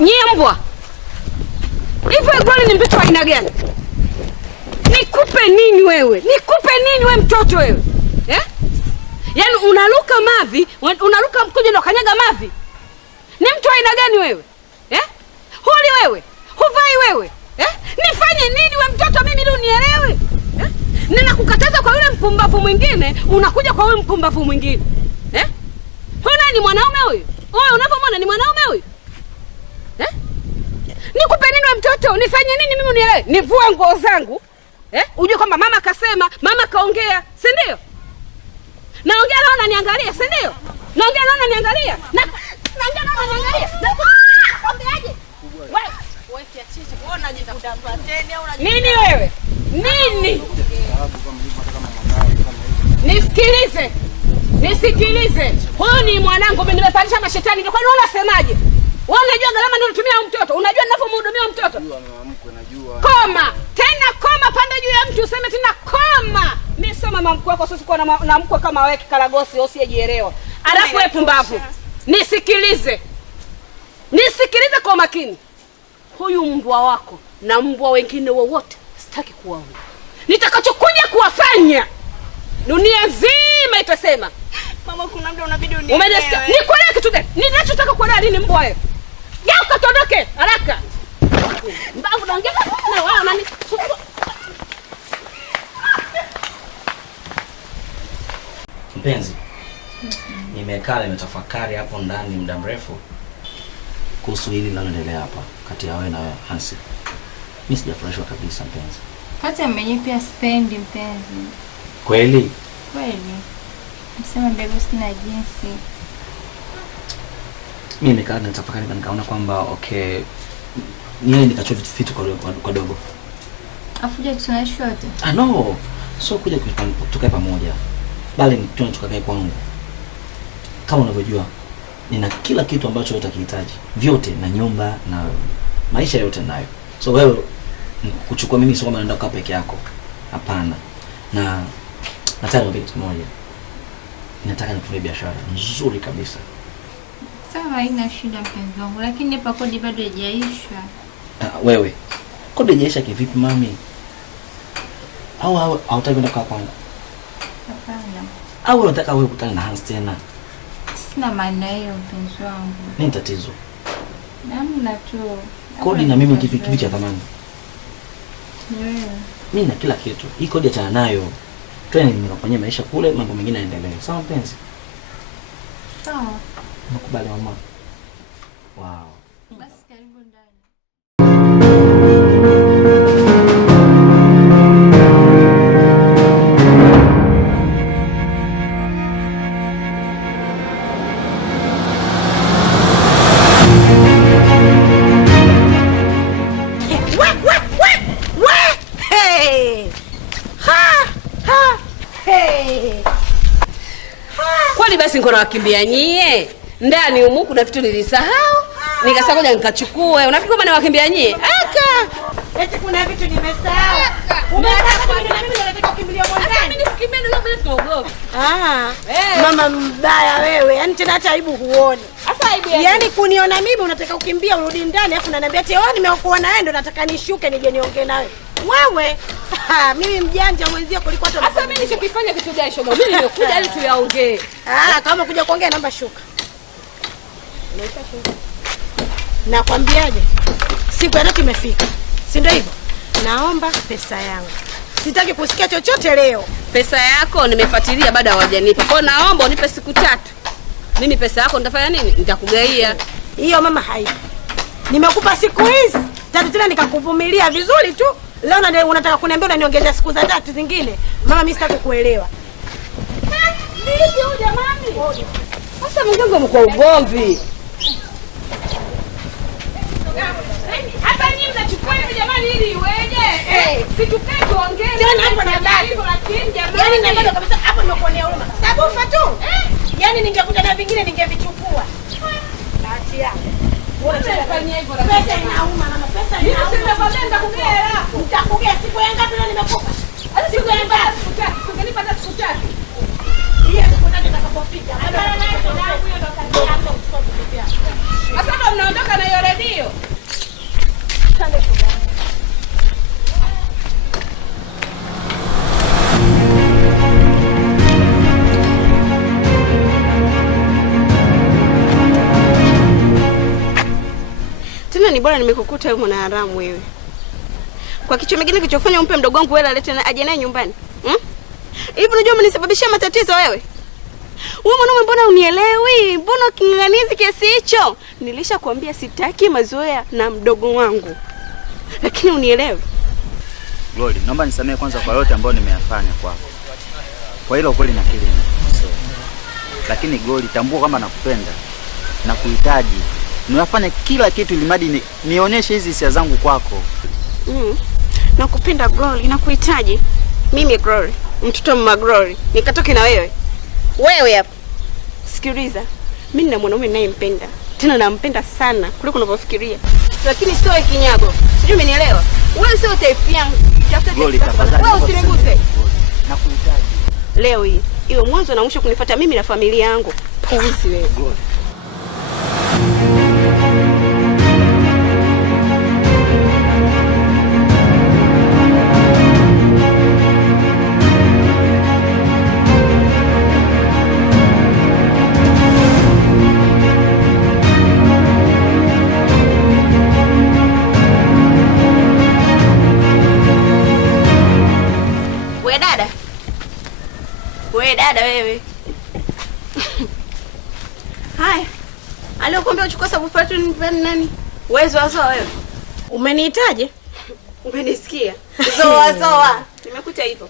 Nyie mbwa. Hivi kwani ni mtoto wa aina gani? Nikupe nini wewe? Nikupe nini wewe mtoto wewe? Yaani unaruka mavi, unaruka mkojo na kanyaga mavi. Ni mtu wa aina gani wewe? Huli wewe? Huvai wewe? Nifanye nini wewe mtoto mimi ili unielewe? Ninakukataza kwa yule mpumbavu mwingine, unakuja kwa yule mpumbavu mwingine. Huna ni mwanaume huyu? Wewe unapomwona ni mwanaume huyu? Nikupe nini wewe mtoto? Nifanye nini mimi unielewe? Nivue nguo zangu? Ujue kwamba mama kasema, mama kaongea, si ndio? Naongea na unaniangalia, si ndio? Naongea na unaniangalia. Naongea na unaniangalia. Kwambiaje? Wewe kiachichi kuona jikudamba tena au nini wewe? Nini? Nisikilize. Nisikilize. Huyu ni mwanangu, mimi nimepandisha mashetani. Kwa nini unasemaje? Wewe unajua gharama ndio unatumia mtoto. Unajua ninapomhudumia mtoto. Najua. Koma. Tena koma, panda juu ya mtu useme tena koma. Mimi sio mama mkwe wako, sio sikuwa na mkwe kama wewe kikaragosi usiyejielewa. Alafu wewe pumbavu. Nisikilize. Nisikilize kwa makini. Huyu mbwa wako na mbwa wengine wowote sitaki kuwaona. Nitakachokuja kuwafanya dunia nzima itasema. Mama, kuna muda unabidi unielewe. Umenisikia? Nikuelewe kitu gani? Ninachotaka kuelewa nini mbwa wewe? Geuka tondoke haraka. Mbavu naongea na wao nani? Mpenzi, nimekaa nimetafakari hapo ndani muda mrefu kuhusu hili linaloendelea hapa kati ya wewe na Hansi. Mimi sijafurahishwa kabisa mpenzi. Hata mwenyewe pia sipendi mpenzi. Kweli? Kweli. Msema ndio sina jinsi. Mimi nimekaa nitafakari nikaona kwamba okay, niye nikachua vitu kwa dogo. Afuja tunaishi wote. No. So kuja kutoka pamoja. Bali ni tunachukakae kwangu. Kama unavyojua, nina kila kitu ambacho utakihitaji. Vyote na nyumba na maisha yote nayo. So wewe kuchukua mimi sio kama naenda kukaa peke yako. Hapana. Na nataka niambie kitu moja. Nataka nifanye biashara nzuri kabisa. Sawa, haina shida mpenzi wangu, lakini hapa kodi bado haijaisha. Wewe. Kodi haijaisha kivipi mami? Au hautaki kwenda kwa kwangu? Hapana. Au unataka wewe kukutana na Hans tena? Sina maana hiyo mpenzi wangu. Nini tatizo? Namna tu. Kodi na mimi kipi cha thamani? Wewe. Mimi na kila kitu. Hii kodi achana nayo. Twende nikafanyia maisha kule, mambo mengine yaendelee. Sawa mpenzi? Sawa. Nakubali mama. Wow. Basi karibu ndani. Kwani basi niko na wakimbia nyie? Ndani humu kuna vitu nilisahau. Nikasema ngoja nikachukue. Unafikiri kama wakimbia nyie? Aka. Eti kuna vitu nimesahau. Umetaka mimi nataka kukimbilia mwandani. Mimi nikimbia ndio bila tunaogopa. Mama mbaya wewe. Yaani tena hata aibu huoni. Sasa aibu yani. Yaani kuniona mimi unataka kukimbia urudi ndani afu unaniambia eti wewe nimekuona wewe ndo nataka nishuke nije niongee nawe. Wewe mimi mjanja mwenzio kuliko hata. Sasa mimi nilichokifanya kitu gani shoga? Mimi nimekuja ili tuyaongee. Kama kuja kuongea naomba shuka. Nakwambiaje? Siku ya tatu imefika. Si ndio hivyo? Naomba pesa yangu. Sitaki kusikia chochote leo. Pesa yako nimefuatilia baada hawajanipa. Kwa hiyo naomba unipe siku 3. Mimi pesa yako nitafanya nini? Nitakugaia. Hiyo mama haipo. Nimekupa siku hizi 3 tena nikakuvumilia vizuri tu. Leo unataka kuniambia unaniongezea siku za 3 zingine. Mama mimi sitaki kuelewa. Vipi huyu jamani? Sasa mgongo mko ugomvi. Hata nyinyi mnachukua hivi jamani ili iweje? Situkae tuongee. Tena hapo na dada. Lakini jamani. Yaani ndio kabisa hapo nimekuonea huruma. Sababu tu. Yaani ningekuja na vingine ningevichukua. Bahati yako. Pesa inauma mama, pesa inauma. Mimi sitakwambia nitakugea yako. Nitakugea siku ya ngapi leo nimekupa? Siku ya ngapi? Ungenipa hata siku 3. Hiyo siku 3 nitakupa. unapofika. Sasa mnaondoka na hiyo redio. Tena ni bora nimekukuta wewe mwana haramu wewe. Kwa kichwa kingine kilichofanya umpe mdogo wangu wewe alete aje naye nyumbani. Hivi unajua umenisababishia matatizo wewe? Wewe mwanaume mbona unielewi? Mbona kinganizi kiasi hicho? Nilishakwambia sitaki mazoea na mdogo wangu. Lakini unielewi. Glory, naomba nisamehe kwanza kwa yote ambayo nimeyafanya kwako. Kwa hilo kweli nakiri nimekosea. Lakini Glory, tambua kwamba nakupenda na kuhitaji. Niwafanye kila kitu ili mradi nionyeshe hizi hisia zangu kwako. Nakupenda Glory, nakuhitaji. Mimi Glory, mtoto mama Glory, nikatoke na wewe. Wewe hapa. Sikiliza. Mimi nina mwanaume ninayempenda. Tena nampenda sana kuliko unavyofikiria. Lakini sio kinyago. Sijui umenielewa? Wewe sio type yangu. Glory, tafadhali. Wewe usiniguse. Nakuhitaji. Leo hii iwe mwanzo na mwisho kunifuata mimi na familia yangu. Puuzi wewe. Glory. Wewe dada wewe. Haya. Aliyokuambia uchukue sababu tu ni nani? Wewe zoa wewe. Umenihitaje? Umenisikia? Zoa. Nimekuta hivyo.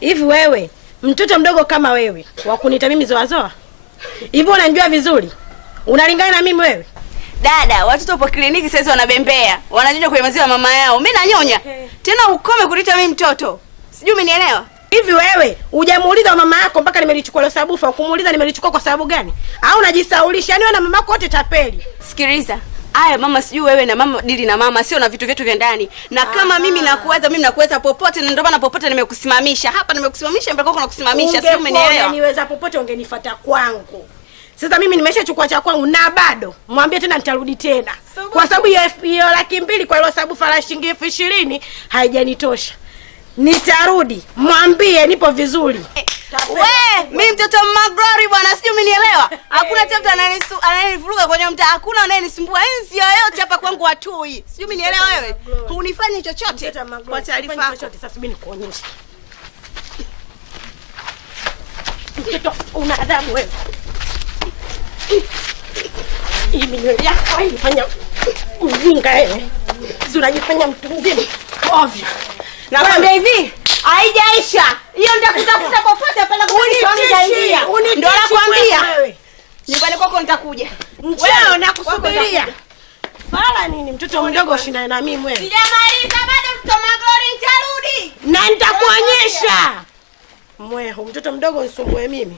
Hivi wewe, mtoto mdogo kama wewe, wa kuniita mimi zoa? Hivi unanijua vizuri? Unalingana na mimi wewe? Dada, watoto hapo kliniki sasa wanabembea. Wananyonya kwenye maziwa mama yao. Mimi nanyonya. Tena ukome kuniita mimi mtoto. Sijui umenielewa? Hivi wewe, hujamuuliza mama yako mpaka nimelichukua ile sabufa, kumuuliza nimelichukua kwa sababu gani? Au unajisaulisha? Yaani wewe na mama yako wote tapeli. Sikiliza. Aya mama, sijui wewe na mama dili na mama sio na vitu vyetu vya ndani. Na kama mimi nakuweza popote, na ndio maana popote nimekusimamisha. Hapa nimekusimamisha mpaka kuna kusimamisha, sio umenielewa? Ungeniweza popote ungenifuata kwangu. Sasa mimi nimeshachukua cha kwangu na bado mwambie tena nitarudi tena. Kwa sababu hiyo 200,000 kwa ile sabufa la shilingi 20,000 haijanitosha. Nitarudi. Mwambie nipo vizuri. Mimi mtoto Maglory bwana, sijui umenielewa? Hakuna chapter anayenivuruga kwenye mtaa. Hakuna anayenisumbua. Enzi yoyote hapa kwangu watui. Sijui umenielewa wewe? Unifanye chochote. Kwa taarifa yako. Sasa subiri nikuonyeshe. Mtoto una adabu wewe. Hii nywele yako haifanya ujinga wewe. Sio unajifanya mtu mzima. Ovyo. Nakwambia hivi, haijaisha. Hiyo ndio kutafuta popote pale kwa unijaingia. Ndio nakwambia. Nyumbani kwako nitakuja. Wewe nakusubiria. Bala nini mtoto mdogo ushindane na mimi wewe? Sijamaliza bado mtoto Maglory, nitarudi. Na nitakuonyesha. Mweho mtoto mdogo unisumbue mimi.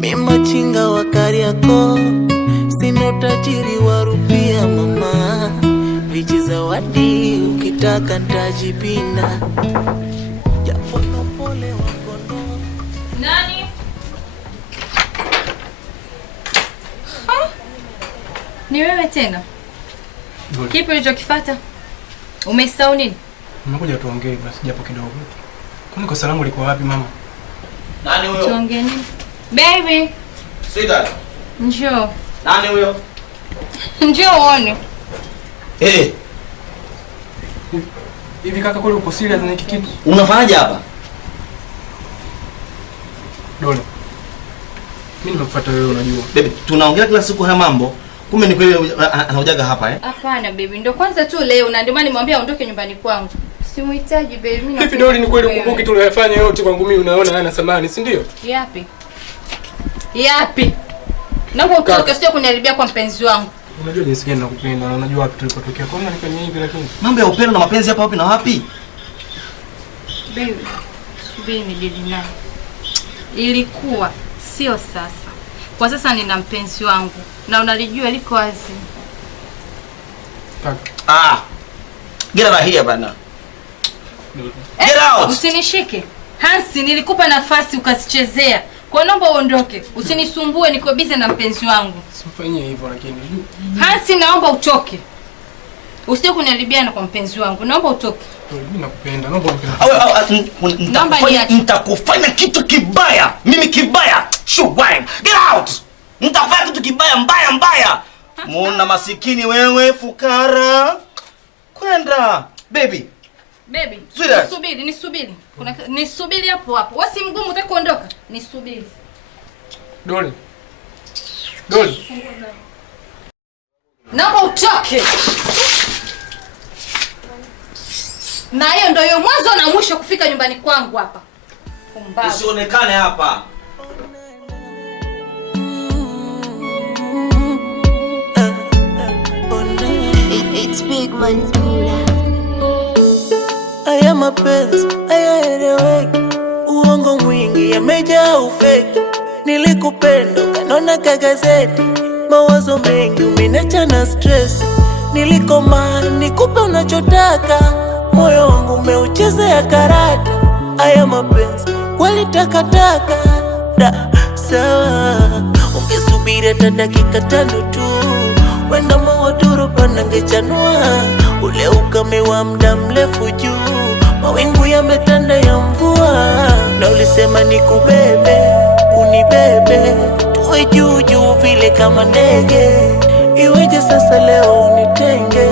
Mimachinga wa Kariakoo, sina utajiri wa rupia mama, vichi zawadi ukitaka nitajipinda, japo pole wa kondoo. Nani? Ni wewe tena? Kipi ulichokifuata? Umesahau nini? Nimekuja tuongee basi japo kidogo. Kwani kwa salamu liko wapi mama? Nani huyo? Tuongee nini? Baby. Sweetheart. Njoo. Nani huyo? Njoo uone. Hivi kaka kule uko serious na hiki kitu? Unafanyaje hapa? Dole. Mimi nimekufuata wewe unajua. Baby, tunaongea kila siku haya mambo. Kumbe ni kweli anaojaga hapa Hapana baby, ndio kwanza tu leo na ndio maana nimwambia aondoke nyumbani kwangu. Simuhitaji baby, mimi Vipi Dole, ni kweli ukumbuki tuliyofanya yote kwangu mimi unaona hana samani, si ndio? Yapi? Naomba utoke sio kuniharibia kwa mpenzi wangu. Unajua jinsi gani nakupenda na unajua wapi tulipotokea. Kwa nini nifanye hivi lakini? Mambo ya upendo na mapenzi hapa wapi na wapi? Baby, subiri nidili naye. Ilikuwa sio sasa. Kwa sasa nina mpenzi wangu na unalijua liko wazi. Get out of here bana. Get out. Usinishike. Hansi, nilikupa nafasi ukasichezea. Kwa naomba uondoke. Usinisumbue, niko busy na mpenzi wangu. Usifanyie hivyo lakini. Hansi, naomba utoke. Usije kuniharibia kwa mpenzi wangu. Naomba utoke. Mimi nakupenda. Naomba unipende. Nitakufanya kitu kibaya. Mimi kibaya. Showine. Get out. Nitafanya kitu kibaya mbaya. Muona masikini wewe fukara. Kwenda. Baby. Nisubiri. Nisubiri hapo. Wasi mgumu utaki kuondoka. Nisubiri. Doli. Naomba utoke. Na hiyo ndio mwanzo na mwisho kufika nyumbani kwangu hapa. Pumbavu. Usionekane hapa. It's big man Zula. Haya mapenzi hayaeleweki, uongo mwingi yamejaa ufeki. Nilikupenda kanona kagazeti, mawazo mengi umenacha na stress. Nilikoma nikupe unachotaka, moyo wangu umeuchezea karata. Haya mapenzi kweli takataka. Sawa, ungesubiri hata dakika 5 tu, wenda mawaduru panangechanua. Ule ukame wa muda mrefu juu, mawingu yametanda ya mvua. Na ulisema nikubebe, unibebe, tuwe juu vile kama ndege. Iweje sasa leo unitenge?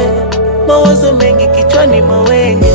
Mawazo mengi kichwani mawenge.